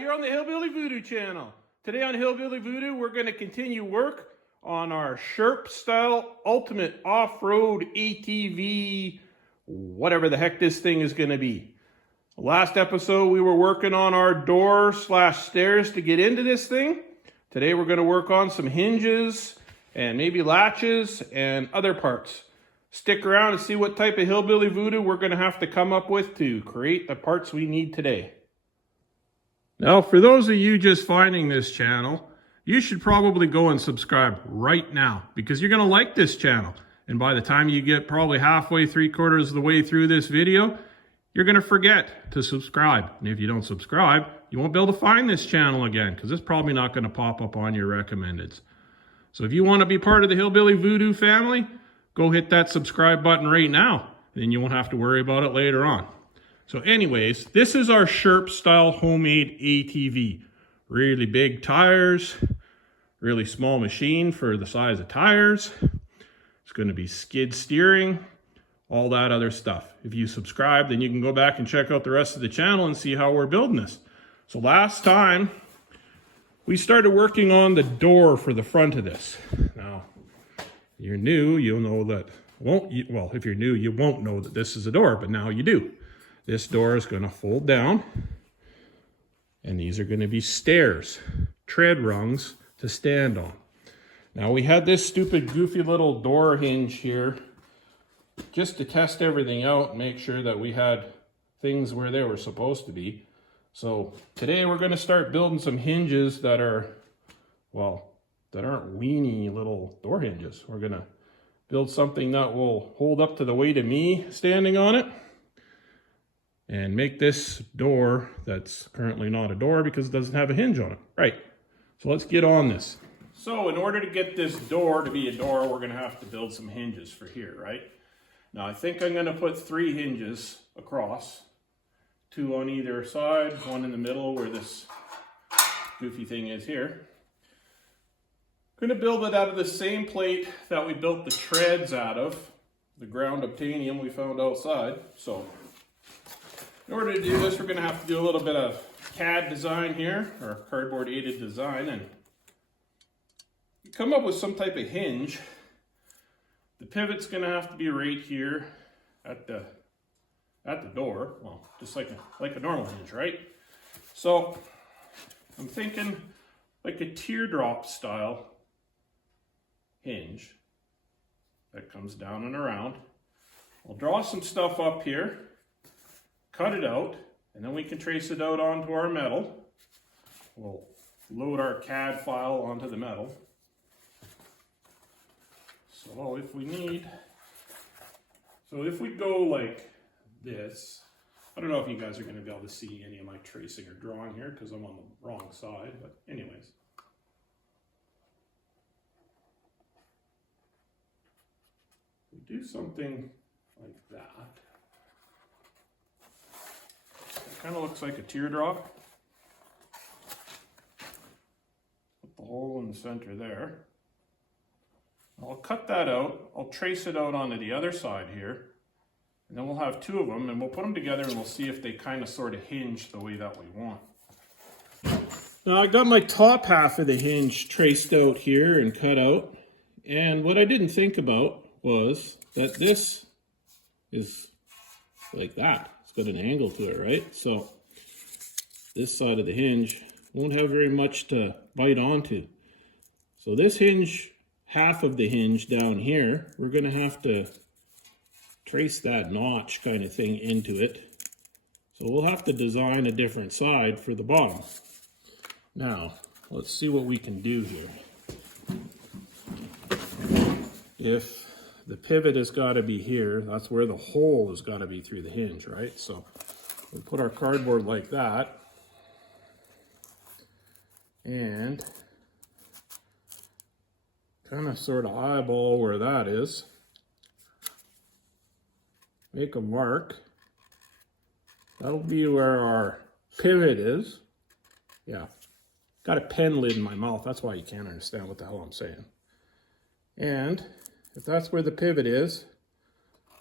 you're on the HillBilly Voodoo channel. Today on HillBilly Voodoo, we're going to continue work on our Sherp style ultimate off-road ATV, whatever the heck this thing is going to be. Last episode, we were working on our door/stairs to get into this thing. Today, we're going to work on some hinges and maybe latches and other parts. Stick around and see what type of HillBilly Voodoo we're going to have to come up with to create the parts we need today. Now, for those of you just finding this channel, you should probably go and subscribe right now because you're going to like this channel. And by the time you get probably halfway, 3/4 of the way through this video, you're going to forget to subscribe. And if you don't subscribe, you won't be able to find this channel again because it's probably not going to pop up on your recommendeds. So if you want to be part of the HillBilly Voodoo family, go hit that subscribe button right now. Then you won't have to worry about it later on. So anyways, this is our Sherp style homemade ATV. Really big tires, really small machine for the size of tires. It's going to be skid steering, all that other stuff. If you subscribe, then you can go back and check out the rest of the channel and see how we're building this. So last time, we started working on the door for the front of this. Now, if you're new, you'll know that, well, if you're new, you won't know that this is a door, but now you do. This door is going to fold down, and these are going to be stairs, tread rungs to stand on. Now, we had this stupid, goofy little door hinge here just to test everything out and make sure that we had things where they were supposed to be. So today we're going to start building some hinges that are, well, that aren't weenie little door hinges. We're going to build something that will hold up to the weight of me standing on it and make this door that's currently not a door because it doesn't have a hinge on it. Right, so let's get on this. So in order to get this door to be a door, we're going to have to build some hinges for here, right? Now I think I'm going to put 3 hinges across, 2 on either side, 1 in the middle where this goofy thing is here. I'm going to build it out of the same plate that we built the treads out of, the ground obtainium we found outside. So in order to do this, we're going to have to do a little bit of CAD design here, or cardboard aided design, and come up with some type of hinge. The pivot's going to have to be right here at the door, well, just like a normal hinge, right? So I'm thinking like a teardrop style hinge that comes down and around. I'll draw some stuff up here, cut it out, and then we can trace it out onto our metal. We'll load our CAD file onto the metal. So if we go like this, I don't know if you guys are going to be able to see any of my tracing or drawing here because I'm on the wrong side, but anyways. We do something like that. It kind of looks like a teardrop. Put the hole in the center there. I'll cut that out. I'll trace it out onto the other side here. And then we'll have 2 of them and we'll put them together and we'll see if they kind of sort of hinge the way that we want. Now I got my top half of the hinge traced out here and cut out. And what I didn't think about was that this is like that. It's got an angle to it, right? So this side of the hinge won't have very much to bite onto. So this hinge, half of the hinge down here, we're going to have to trace that notch kind of thing into it. So we'll have to design a different side for the bottom. Now, let's see what we can do here. If the pivot has got to be here, that's where the hole has got to be through the hinge, right? So we'll put our cardboard like that. And kind of sort of eyeball where that is. Make a mark. That'll be where our pivot is. Yeah, got a pen lid in my mouth. That's why you can't understand what the hell I'm saying. And if that's where the pivot is,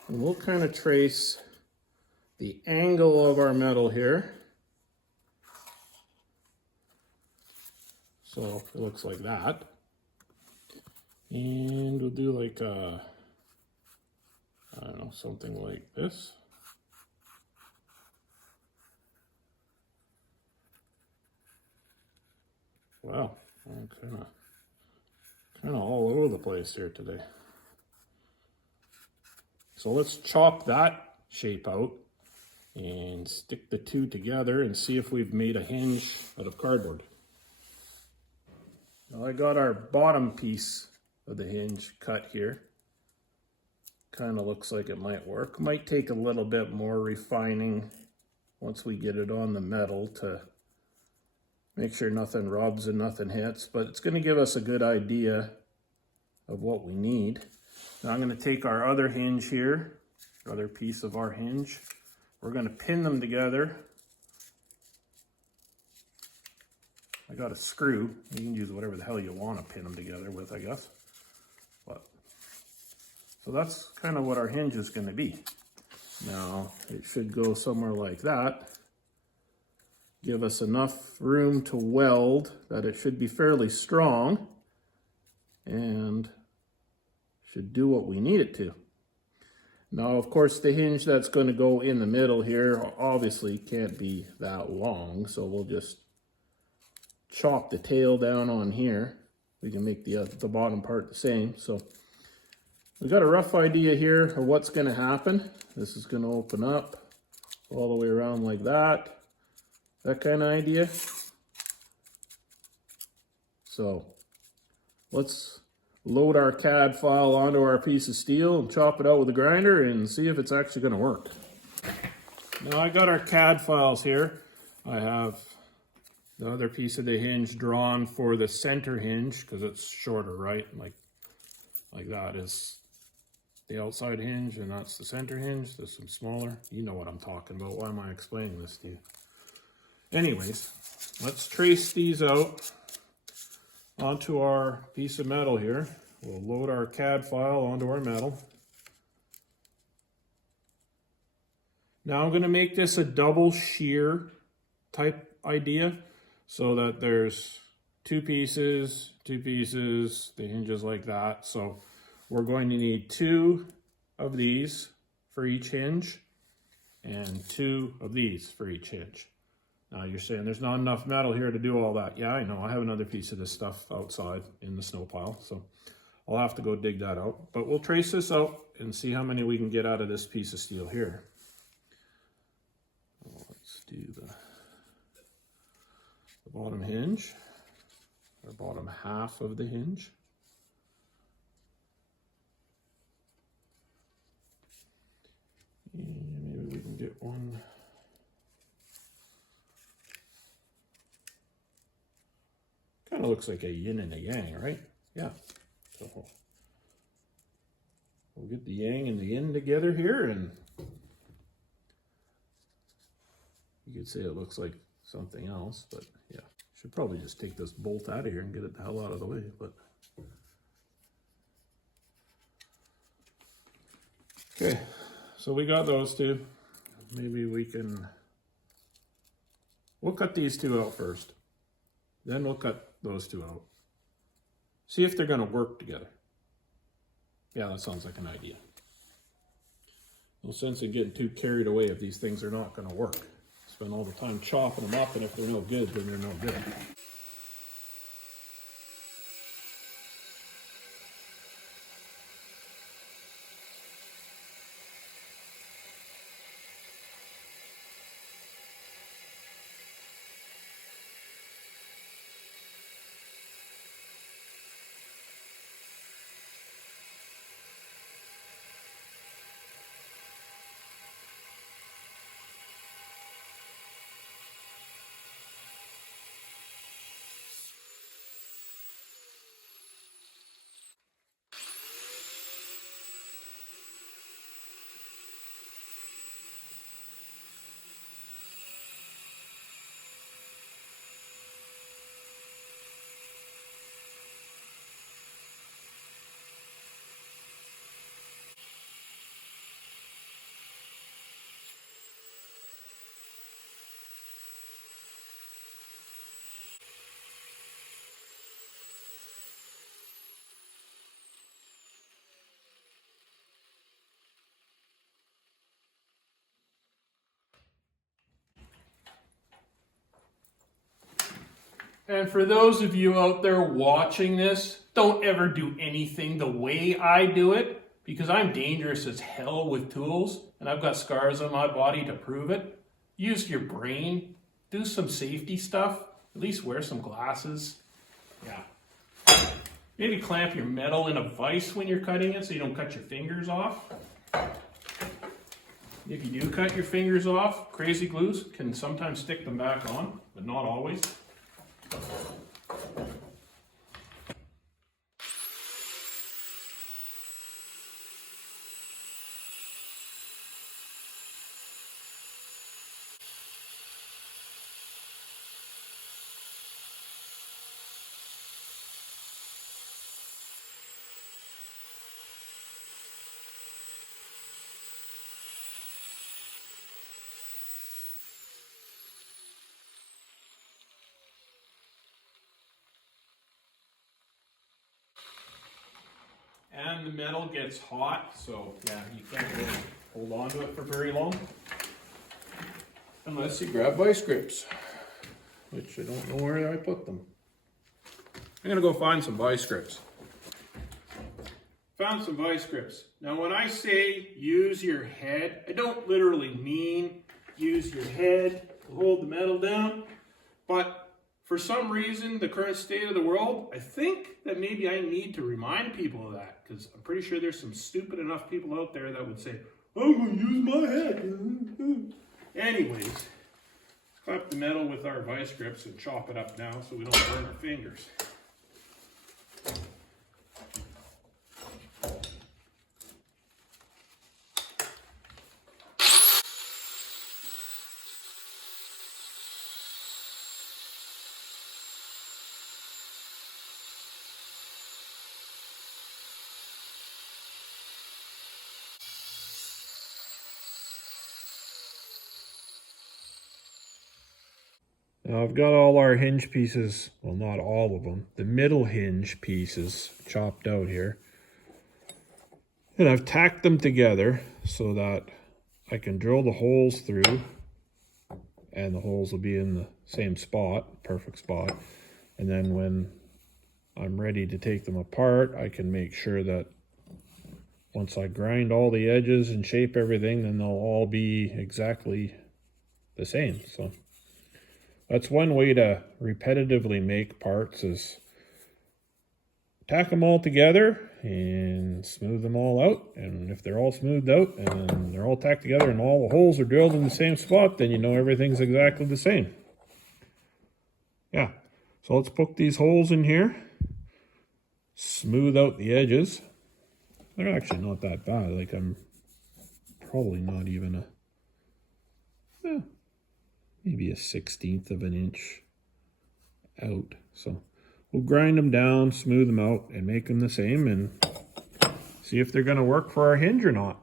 and we'll kind of trace the angle of our metal here So it looks like that. And we'll do like a, I don't know, something like this. Wow, I'm kind of all over the place here today. So let's chop that shape out and stick the two together and see if we've made a hinge out of cardboard. Now I got our bottom piece of the hinge cut here. Kind of looks like it might work. Might take a little bit more refining once we get it on the metal to make sure nothing rubs and nothing hits, but it's going to give us a good idea of what we need. Now I'm going to take our other hinge here, other piece of our hinge. We're going to pin them together. I got a screw. You can use whatever the hell you want to pin them together with, I guess. So that's kind of what our hinge is going to be. Now it should go somewhere like that. Give us enough room to weld that it should be fairly strong and should do what we need it to. Now, of course, the hinge that's going to go in the middle here obviously can't be that long, so we'll just chop the tail down on here. We can make the bottom part the same. So we got a rough idea here of what's going to happen. This is going to open up all the way around like that. That kind of idea. So let's load our CAD file onto our piece of steel and chop it out with a grinder and see if it's actually going to work. Now I got our CAD files here. I have the other piece of the hinge drawn for the center hinge because it's shorter, right? Like that is the outside hinge and that's the center hinge. There's some smaller. You know what I'm talking about. Why am I explaining this to you? Anyways, let's trace these out onto our piece of metal here. We'll load our CAD file onto our metal. Now I'm going to make this a double shear type idea so that there's two pieces, the hinges like that. So we're going to need two of these for each hinge and two of these for each hinge. Now you're saying there's not enough metal here to do all that. Yeah, I know. I have another piece of this stuff outside in the snow pile, so I'll have to go dig that out. But we'll trace this out and see how many we can get out of this piece of steel here. Let's do the bottom hinge, or bottom half of the hinge. And maybe we can get one. Kind of looks like a yin and a yang, right? Yeah. So we'll get the yang and the yin together here, and you could say it looks like something else, but yeah. Should probably just take this bolt out of here and get it the hell out of the way, but. Okay, so we got those two. Maybe we'll cut these two out first. Then we'll cut those two out. See if they're going to work together. Yeah, that sounds like an idea. No sense in getting too carried away if these things are not going to work. Spend all the time chopping them up, and if they're no good, then they're no good. And for those of you out there watching this, don't ever do anything the way I do it, because I'm dangerous as hell with tools, and I've got scars on my body to prove it. Use your brain, do some safety stuff, at least wear some glasses. Yeah. Maybe clamp your metal in a vise when you're cutting it so you don't cut your fingers off. If you do cut your fingers off, crazy glues can sometimes stick them back on, but not always. And the metal gets hot, so yeah, you can't really hold on to it for very long. Unless you grab vice grips, which I don't know where I put them. I'm gonna go find some vice grips. Found some vice grips. Now when I say use your head, I don't literally mean use your head to hold the metal down, but for some reason, the current state of the world, I think that maybe I need to remind people of that, because I'm pretty sure there's some stupid enough people out there that would say, I'm going to use my head. Anyways, let's clap the metal with our vice grips and chop it up now so we don't burn our fingers. Now I've got all our hinge pieces, well not all of them, the middle hinge pieces chopped out here. And I've tacked them together so that I can drill the holes through and the holes will be in the same spot, perfect spot. And then when I'm ready to take them apart, I can make sure that once I grind all the edges and shape everything, then they'll all be exactly the same. So that's one way to repetitively make parts, is tack them all together and smooth them all out. And if they're all smoothed out and they're all tacked together and all the holes are drilled in the same spot, then you know everything's exactly the same. Yeah, so let's poke these holes in here, smooth out the edges. They're actually not that bad. Like, I'm probably not even maybe a 1/16 of an inch out. So we'll grind them down, smooth them out, and make them the same, and see if they're going to work for our hinge or not.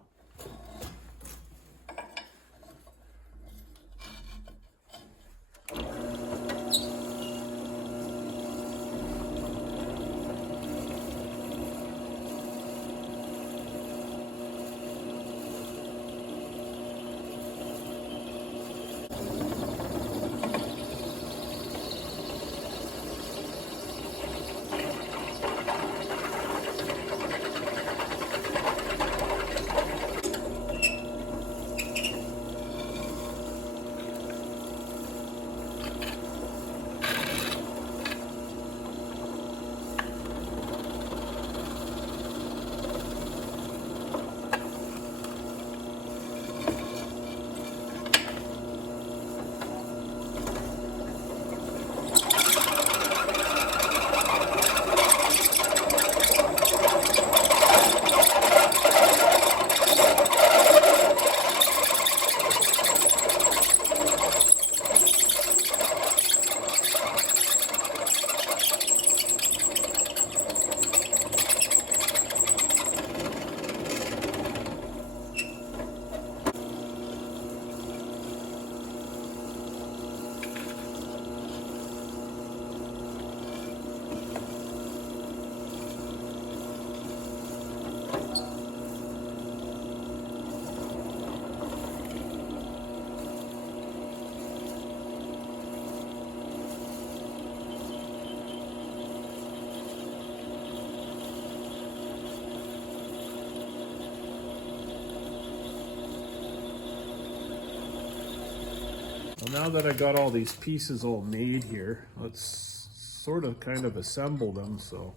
now that I got all these pieces all made here, let's sort of kind of assemble them so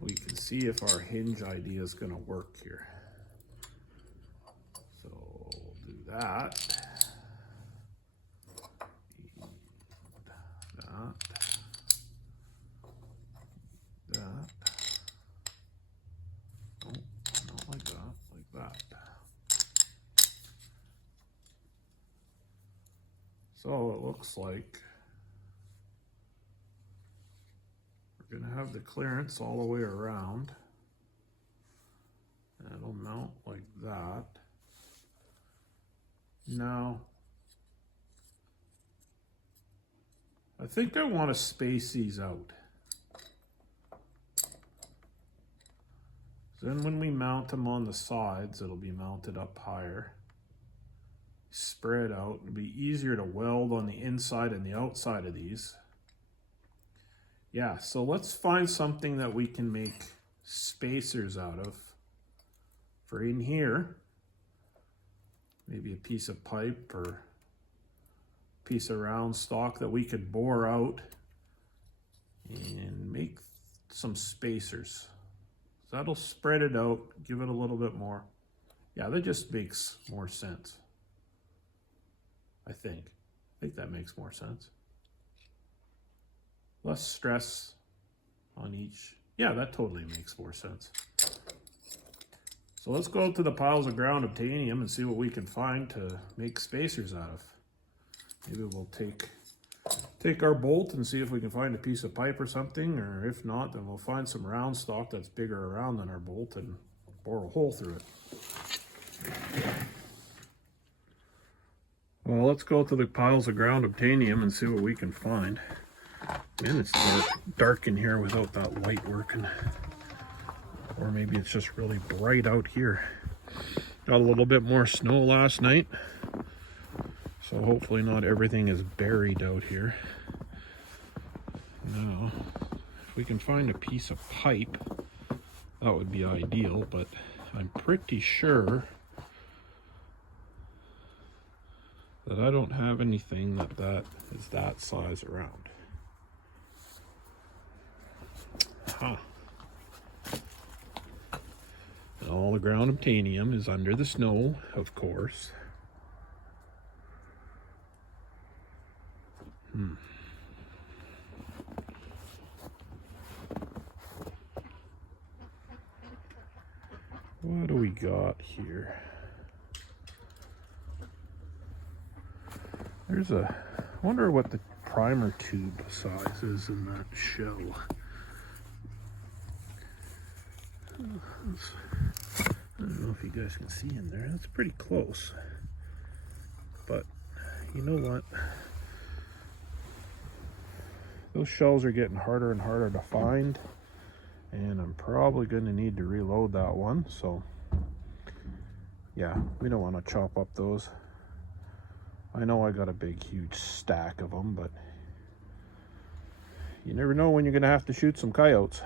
we can see if our hinge idea is going to work here. So we'll do that. That. Oh, not like that, like that. So it looks like we're going to have the clearance all the way around. And it'll mount like that. Now, I think I want to space these out. Then when we mount them on the sides, it'll be mounted up higher. Spread out. It'll be easier to weld on the inside and the outside of these. Yeah, so let's find something that we can make spacers out of for in here. Maybe a piece of pipe or a piece of round stock that we could bore out and make some spacers. So that'll spread it out, give it a little bit more. Yeah, that just makes more sense. I think that makes more sense. Less stress on each. Yeah, that totally makes more sense. So let's go to the piles of ground obtainium and see what we can find to make spacers out of. Maybe we'll take our bolt and see if we can find a piece of pipe or something, or if not, then we'll find some round stock that's bigger around than our bolt and bore a hole through it. Well, let's go to the piles of ground obtainium and see what we can find. Man, it's dark in here without that light working. Or maybe it's just really bright out here. Got a little bit more snow last night, so hopefully not everything is buried out here. Now, if we can find a piece of pipe, that would be ideal, but I'm pretty sure that I don't have anything that is that size around. Huh. And all the ground obtainium is under the snow, of course. What do we got here? There's I wonder what the primer tube size is in that shell. I don't know if you guys can see in there. That's pretty close. But you know what? Those shells are getting harder and harder to find, and I'm probably going to need to reload that one. So yeah, we don't want to chop up those. I know I got a big huge stack of them, but you never know when you're going to have to shoot some coyotes.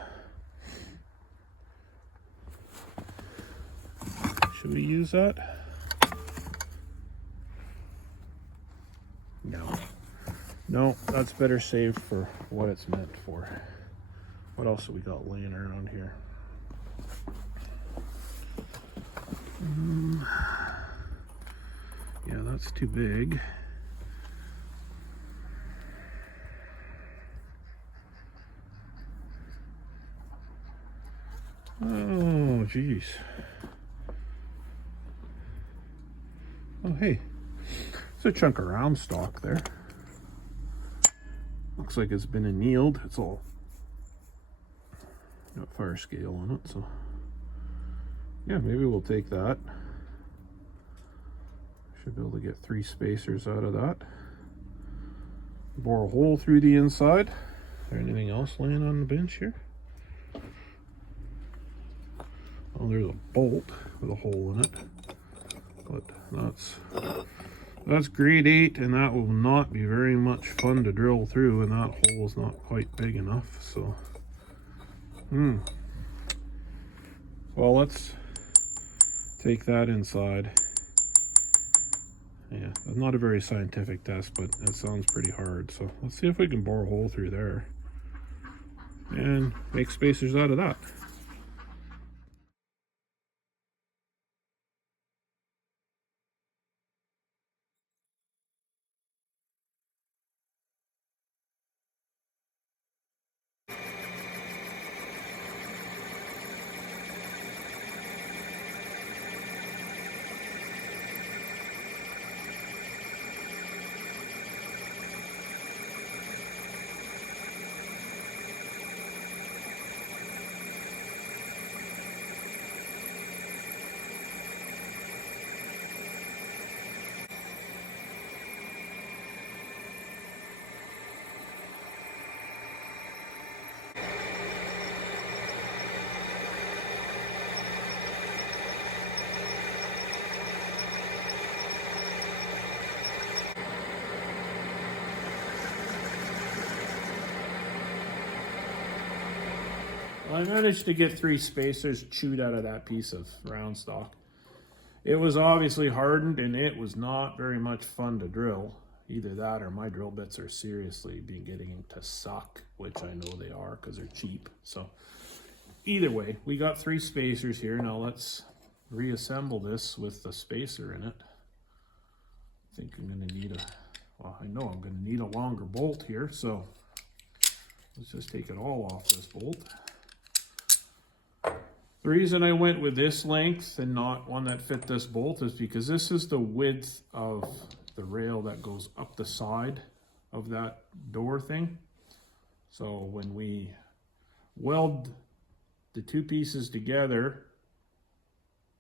Should we use that? No, that's better saved for what it's meant for. What else have we got laying around here? Yeah, that's too big. Oh, geez. Oh, hey, there's a chunk of round stock there. Looks like it's been annealed. It's all got fire scale on it, so yeah, maybe we'll take that. Should be able to get 3 spacers out of that. Bore a hole through the inside. Is there anything else laying on the bench here? Oh, there's a bolt with a hole in it. But that's grade 8, and that will not be very much fun to drill through, and that hole is not quite big enough, so well, let's take that inside Yeah, not a very scientific test, but it sounds pretty hard. So let's see if we can bore a hole through there and make spacers out of that. I managed to get 3 spacers chewed out of that piece of round stock. It was obviously hardened and it was not very much fun to drill. Either that or my drill bits are seriously beginning to suck, which I know they are because they're cheap. So either way, we got 3 spacers here. Now let's reassemble this with the spacer in it. I think I'm going to need I know I'm going to need a longer bolt here. So let's just take it all off this bolt. The reason I went with this length and not one that fit this bolt is because this is the width of the rail that goes up the side of that door thing. So when we weld the 2 pieces together,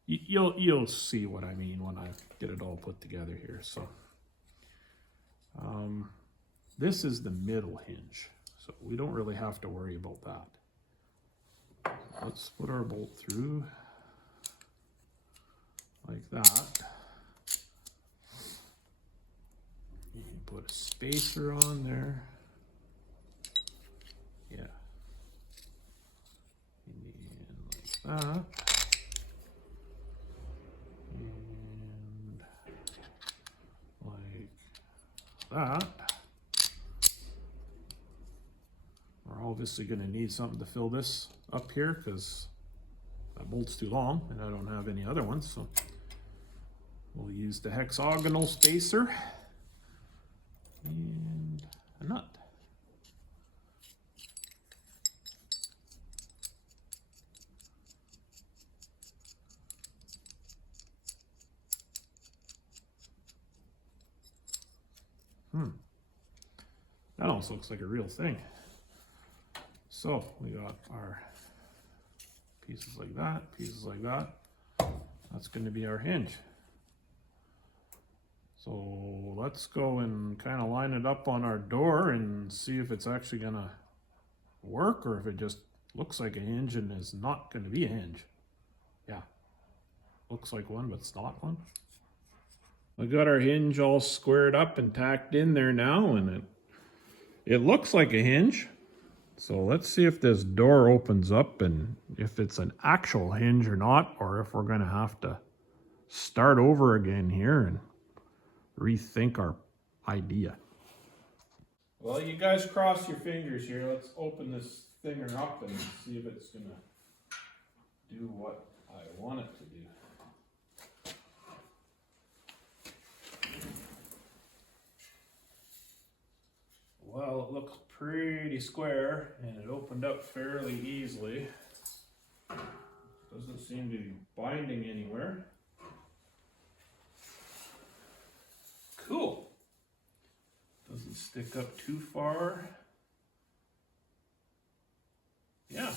you'll see what I mean when I get it all put together here. So this is the middle hinge, so we don't really have to worry about that. Let's put our bolt through like that. You can put a spacer on there. Yeah. And like that. And like that. We're obviously going to need something to fill this up here because that bolt's too long and I don't have any other ones, so we'll use the hexagonal spacer and a nut. That almost looks like a real thing. So we got our pieces like that, pieces like that. That's going to be our hinge. So let's go and kind of line it up on our door and see if it's actually going to work or if it just looks like a hinge and is not going to be a hinge. Yeah, looks like one, but it's not one. We got our hinge all squared up and tacked in there now, and it looks like a hinge. So let's see if this door opens up and if it's an actual hinge or not, or if we're going to have to start over again here and rethink our idea. Well, you guys cross your fingers here. Let's open this thing up and see if it's going to do what I want it to do. Well, it looks pretty square and it opened up fairly easily. Doesn't seem to be binding anywhere. Cool. Doesn't stick up too far. Yeah.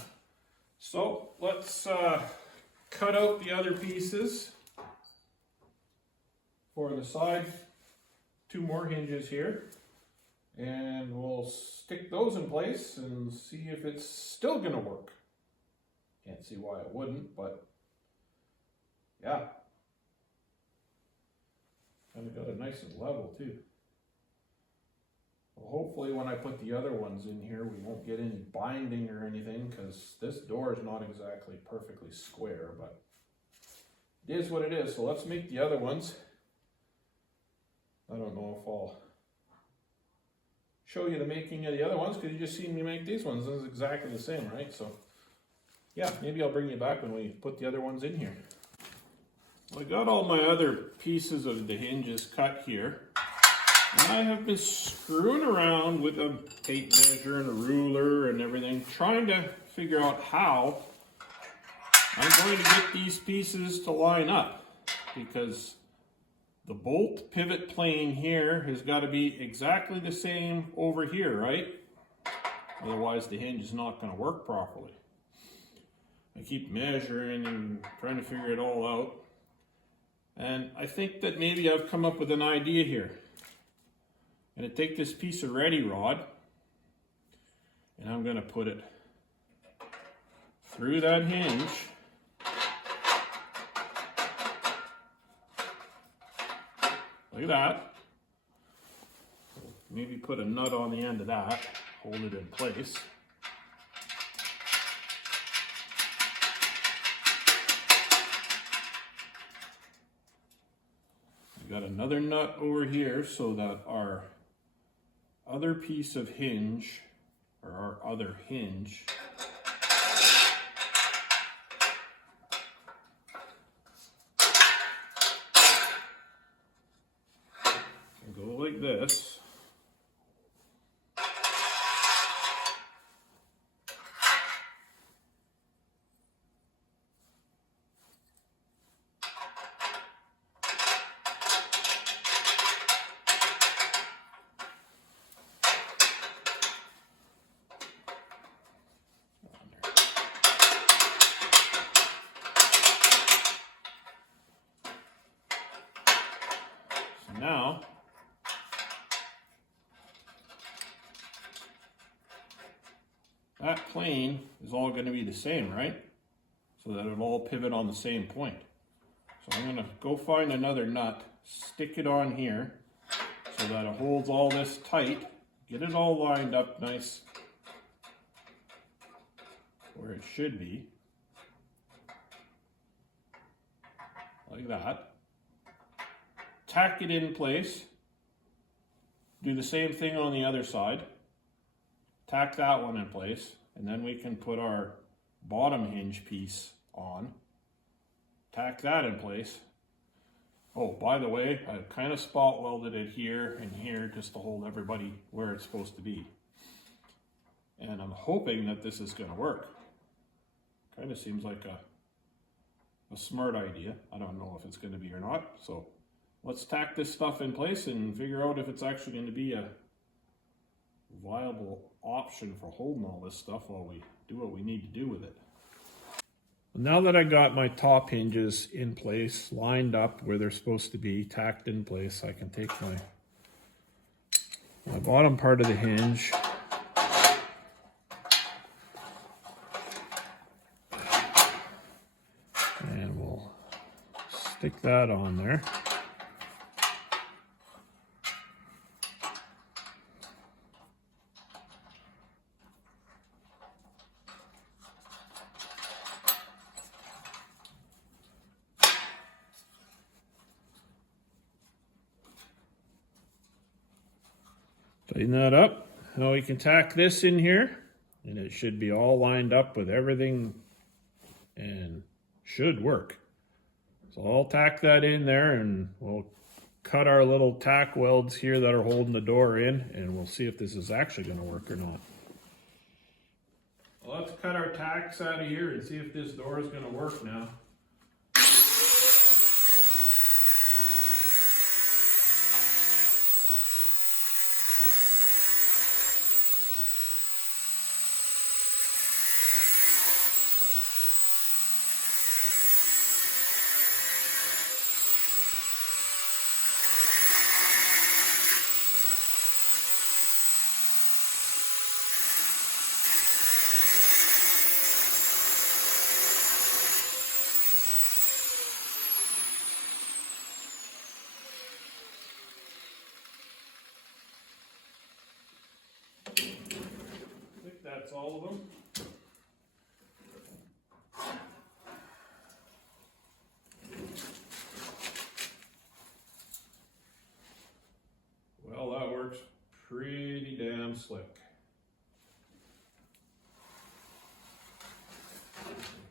So let's cut out the other pieces for the side 2 more hinges here. And we'll stick those in place and see if it's still gonna work. Can't see why it wouldn't, but yeah. Kind of got it nice and level too. Well, hopefully when I put the other ones in here, we won't get any binding or anything, because this door is not exactly perfectly square, but it is what it is. So let's make the other ones. I don't know if I'll show you the making of the other ones, because you just seen me make these ones. This is exactly the same, right? So yeah, maybe I'll bring you back when we put the other ones in here. Well, I got all my other pieces of the hinges cut here. And I have been screwing around with a tape measure and a ruler and everything, trying to figure out how I'm going to get these pieces to line up, because the bolt pivot plane here has got to be exactly the same over here, right? Otherwise the hinge is not going to work properly. I keep measuring and trying to figure it all out. And I think that maybe I've come up with an idea here. I'm going to take this piece of ready rod and I'm going to put it through that hinge. Like that. Maybe put a nut on the end of that, hold it in place. We've got another nut over here so that our other piece of hinge, or our other hinge, can go like this. Now, that plane is all going to be the same, right? So that it'll all pivot on the same point. So I'm going to go find another nut, stick it on here so that it holds all this tight, get it all lined up nice where it should be, like that. Tack it in place, do the same thing on the other side, tack that one in place, and then we can put our bottom hinge piece on, tack that in place. Oh, by the way, I kind of spot welded it here and here just to hold everybody where it's supposed to be. And I'm hoping that this is going to work. Kind of seems like a smart idea. I don't know if it's going to be or not, so let's tack this stuff in place and figure out if it's actually going to be a viable option for holding all this stuff while we do what we need to do with it. Now that I got my top hinges in place, lined up where they're supposed to be, tacked in place, I can take my bottom part of the hinge and we'll stick that on there. Tighten that up. Now we can tack this in here and it should be all lined up with everything and should work. So I'll tack that in there and we'll cut our little tack welds here that are holding the door in and we'll see if this is actually going to work or not. Well, let's cut our tacks out of here and see if this door is going to work now. I think that's all of them. damn slick.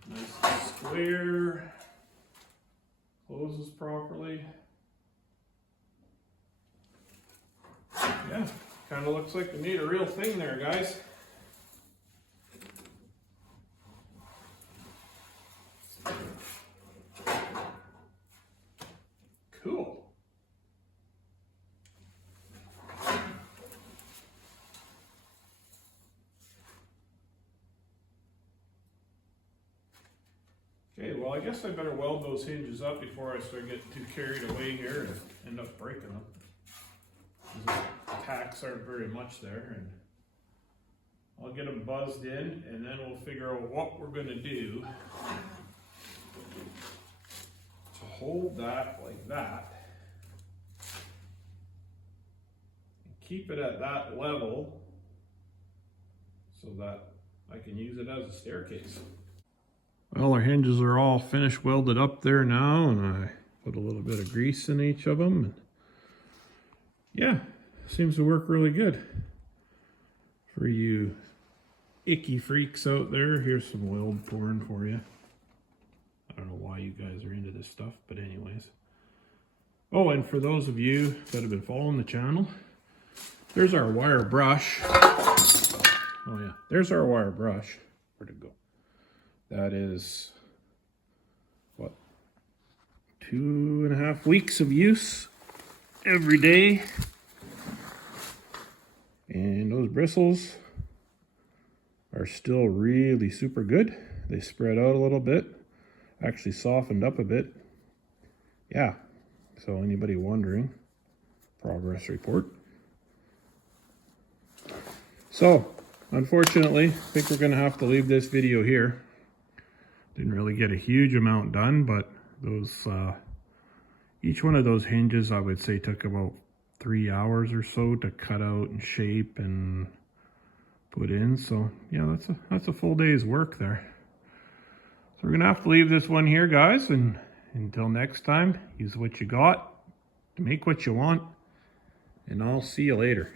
Nice and square. Closes properly. Yeah, kind of looks like we made a real thing there, guys. Cool. Okay, well, I guess I better weld those hinges up before I start getting too carried away here and end up breaking them. The tacks aren't very much there, and I'll get them buzzed in, and then we'll figure out what we're going to do to hold that like that and keep it at that level so that I can use it as a staircase. Well, our hinges are all finished welded up there now, and I put a little bit of grease in each of them. And yeah, seems to work really good. For you icky freaks out there, here's some weld porn for you. I don't know why you guys are into this stuff, but anyways. Oh, and for those of you that have been following the channel, there's our wire brush. Oh yeah, there's our wire brush. Where'd it go? That is, what, 2.5 weeks of use every day. And those bristles are still really super good. They spread out a little bit, actually softened up a bit. Yeah, so anybody wondering, progress report. So, unfortunately, I think we're gonna have to leave this video here. Didn't really get a huge amount done, but those each one of those hinges I would say took about 3 hours or so to cut out and shape and put in. So yeah, that's a full day's work there. So we're gonna have to leave this one here, guys, and until next time, use what you got to make what you want, and I'll see you later.